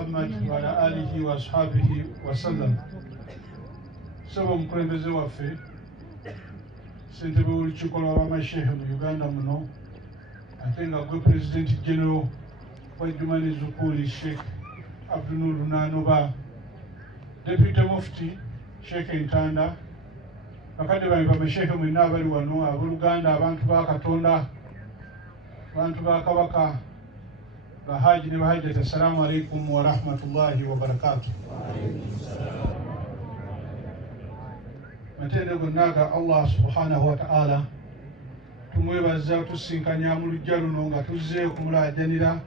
محمد وعلى آله وأصحابه وسلم. سبب مكلمة وفي سنتبه الشكل ومشيه من يوغندا منو. I think a good President General Wajumani Zukuli Sheikh Abdul Nanuba, Deputy Mufti Sheikh Intanda, Akadeba Sheikh Minabali Wano, Abuluganda, Bantuba Katonda, Bantuba Kabaka, Bahaji Nibahajat, Assalamu alaikum wa rahmatullahi wa barakatuh. Matende Gunaga Allah subhanahu wa ta'ala. Tumwebaza tusinkanya mu lujja luno nga tuzze okumulajanira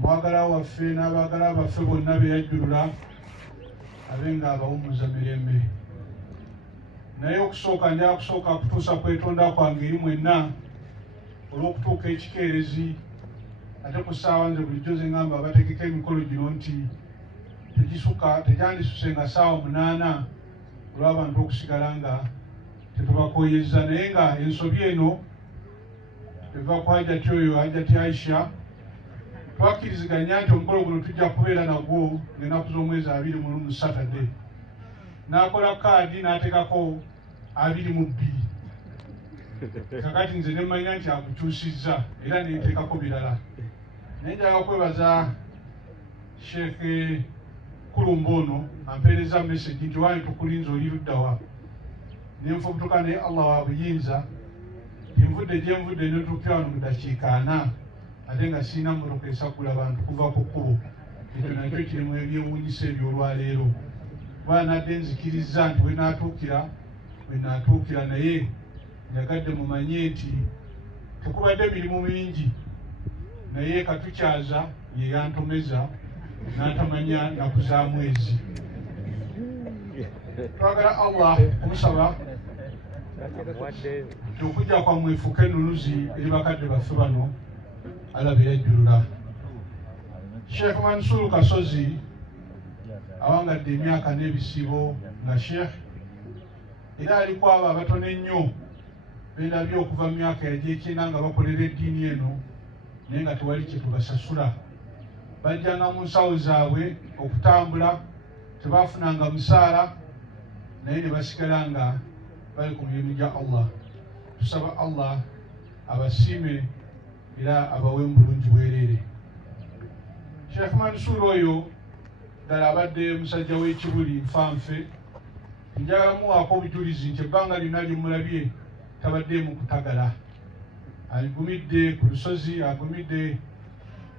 mwagala waffe n'abaagala baffe bonna be yajjulula abenga abawummuza mirembe. Naye okusooka ndi akusooka kutuusa kwetonda kwange eri mwenna olw'okutuuka ekikeerezi ate ku ssaawa nze bulijjo ze ngamba abategeka emikolo gino nti tekyandisuse nga ssaawa 8 olw'abantu okusigala nga tetubakoyeza, naye nga ensobi eno eva ku hajjati oyo hajjati Aisha twakkiriziganya nti omukolo guno tujja kubeera nagwo ng'ennaku z'omwezi 21 Saturday. N'akola kaadi n'ateekako 22. Kakati nze ne mmanya nti akukyusizza era n'enteekako birala. Naye njagala kwebaza Sheikh Kulumba ono ampeereza message nti wange tukulinza oli luddawa. Nenfubutuka ne Allah wa buyinza nvudde gye nvudde n'otuukira wano mu dakiika 4 ate nga sirina mmotoka esakula bantu kuva ku kkubo. Ekyo nakyo kirimu ebyewuunyisa eby'olwaleero. Kuba nadde nzikiriza nti we naatuukira naye njagadde mumanye nti tekubadde mirimu mingi naye katukyaza ye yantomeza n'atamanya nnaku za mwezi. Twagala Allah kumusaba okujja kwammwe efuuke ennunuzi eri bakadde baffe bano alabira ejjulula. Sheikh Mansur Kasozi awangadde emyaka n'ebisibo nga Sheikh era aliko abo abatono ennyo beerabye okuva mu myaka egy'ekyenda nga bakolera eddiini eno naye nga tewali kye tubasasula. Bajjanga mu nsawo zaabwe okutambula, tebaafunanga musaala naye ne basigala nga bali ku mirimu gya Allah. Tusaba Allah abasiime era abawe mu bulungi bwereere. Sheikh Mansur oyo ddala abadde musajja w'ekibuli nfanfe. Njagala muwaako obujulizi nti ebbanga lyonna lyemulabye tabadde mu kutagala. Agumidde ku lusozi, agumidde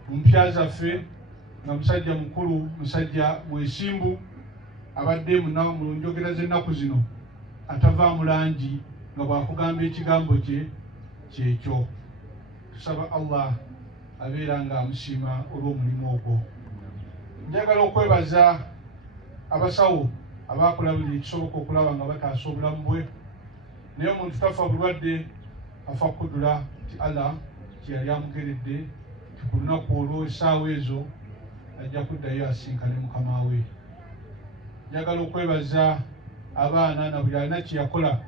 mu mpya zaffe nga musajja mukulu, musajja mwesimbu abadde mu njogera z'ennaku zino atavaamu langi nga bw'akugamba ekigambo kye kyekyo. Tusaba Allah abeera nga amusiima olw'omulimu ogwo. Njagala okwebaza abasawo abaakola buli ekisoboka okulaba nga bataasa obulamu bwe. Naye omuntu tafa bulwadde, afa kudula ti Allah kye yali amugeredde ti ku lunaku olwo essaawa ezo ajja kuddayo asinkane mukama we. Njagala okwebaza abaana na buli alina kye yakola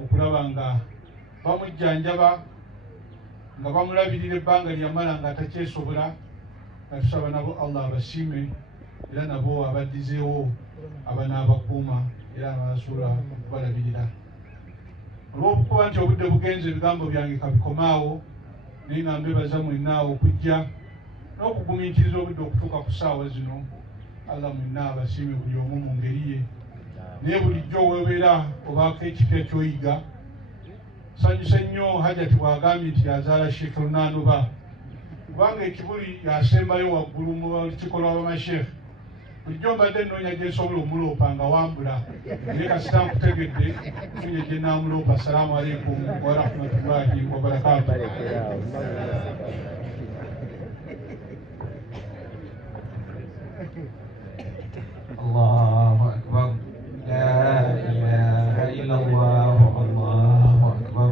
okulaba nga bamujjanjaba nga bamulabirira ebbanga lyamala nga atakyesobola. Nga tusaba nabo Allah abasiime era nabo abaddizeewo abanaabakuuma era abasobola okubalabirira. Olw'okuba nti obudde bugenze ebigambo byange kabikomaawo naye nga mbebaza mwenna okujja n'okugumiikiriza obudde okutuuka ku ssaawa zino. Allah mwenna abasiime buli omu mu ngeri ye. Naye bulijjo weebeera obaako ekipya ky'oyiga. Nsanyuse nnyo Hajjati bw'agambye nti yazaala Sheikh Nanuba kubanga ekibuli yasembayo waggulu mu lukiiko lw'abamasheikh. Bulijjo mbadde nnoonya gye nsobola omuloopa nga wambula naye kasita nkutegedde nfunye gye naamuloopa. Assalamu alaikum wa rahmatullahi wa barakatuh. Allahu akbar. La ilaha illallah. Allahu akbar.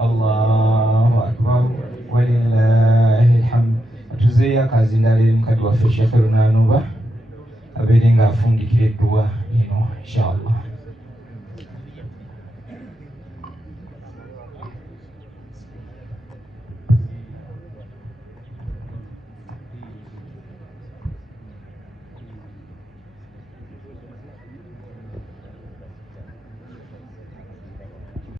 Allahu akbar. Walillahi alhamd. Atuzeeyo akazi ndala eri mukadde waffe Sheikh Nanuba abeere nga afundikira edduwa eno inshallah.